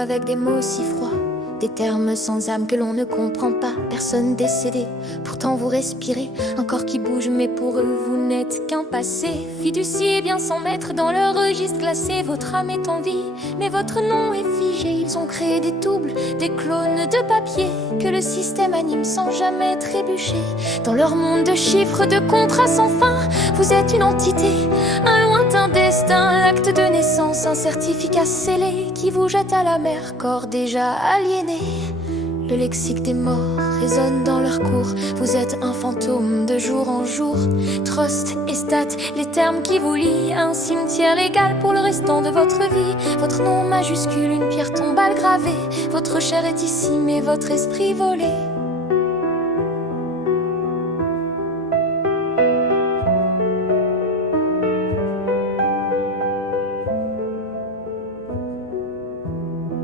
avec des mots si froids, des termes sans âme que l'on ne comprend pas. Personne décédé, pourtant vous respirez. Un corps qui bouge, mais pour eux vous n'êtes qu'un passé. Fiducié bien sans mettre dans leur registre classé. Votre âme est en vie, mais votre nom est figé. Ils ont créé des doubles, des clones de papier que le système anime sans jamais trébucher. Dans leur monde de chiffres, de contrats sans fin, vous êtes une entité, un lointain destin, l'acte de naissance, un certificat scellé qui vous jette à la mer, corps déjà aliéné. Le lexique des morts résonne dans leur cours. Vous êtes un fantôme de jour en jour. Trust et stat, les termes qui vous lient. Un cimetière légal pour le restant de votre vie. Votre nom majuscule, une pierre tombale gravée. Votre chair est ici, mais votre esprit volé.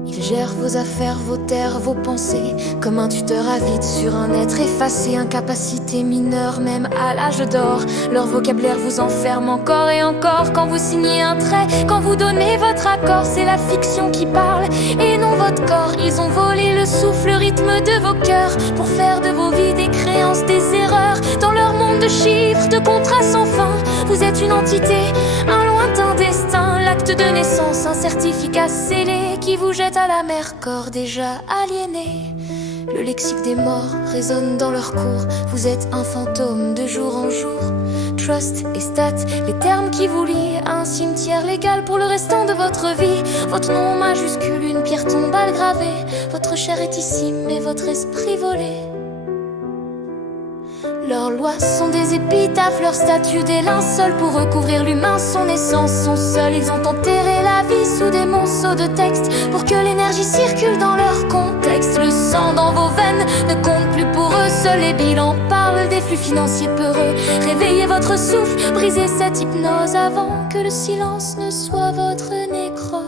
Il gère vos affaires, vos terres, vos pensées, comme un tuteur avide sur un être effacé. Incapacité mineure, même à l'âge d'or. Leur vocabulaire vous enferme encore et encore. Quand vous signez un trait, quand vous donnez votre accord, c'est la fiction qui parle et non votre corps. Ils ont volé le souffle, le rythme de vos cœurs, pour faire de vos vies des créances, des erreurs. Dans leur monde de chiffres, de contrats sans fin, vous êtes une entité, un lointain destin, l'acte de naissance, un certificat scellé qui vous jette à la mer, corps déjà aliéné. Le lexique des morts résonne dans leur cours. Vous êtes un fantôme de jour en jour. Trust et stat, les termes qui vous lient. Un cimetière légal pour le restant de votre vie. Votre nom majuscule, une pierre tombale gravée. Votre chair est ici, mais votre esprit volé. Leurs lois sont des épitaphes, leurs statuts des linceuls pour recouvrir l'humain, son essence, son sol. Ils ont enterré la vie sous des monceaux de textes pour que l'énergie circule dans leur contexte. Le sang dans vos veines ne compte plus pour eux, seuls les bilans parlent des flux financiers peureux. Réveillez votre souffle, brisez cette hypnose avant que le silence ne soit votre nécrose.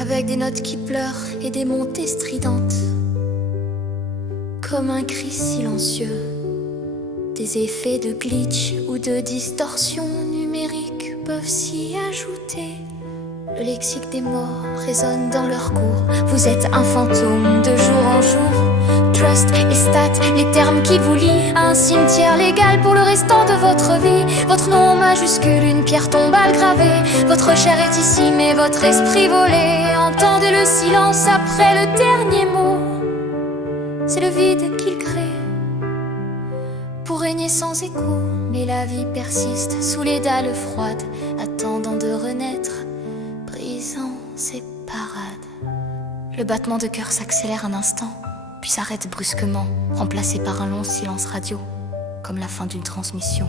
Avec des notes qui pleurent et des montées stridentes, comme un cri silencieux, des effets de glitch ou de distorsion numérique peuvent s'y ajouter. Le lexique des morts résonne dans leur cours. Vous êtes un fantôme de jour en jour. Trust et stat, les termes qui vous lient. Un cimetière légal pour le restant de votre vie. Votre nom majuscule, une pierre tombale gravée. Votre chair est ici, mais votre esprit volé. Entendez le silence après le dernier mot. C'est le vide qu'il crée pour régner sans écho. Mais la vie persiste sous les dalles froides, attendant de renaître, brisant ses parades. Le battement de cœur s'accélère un instant, puis s'arrête brusquement, remplacé par un long silence radio, comme la fin d'une transmission.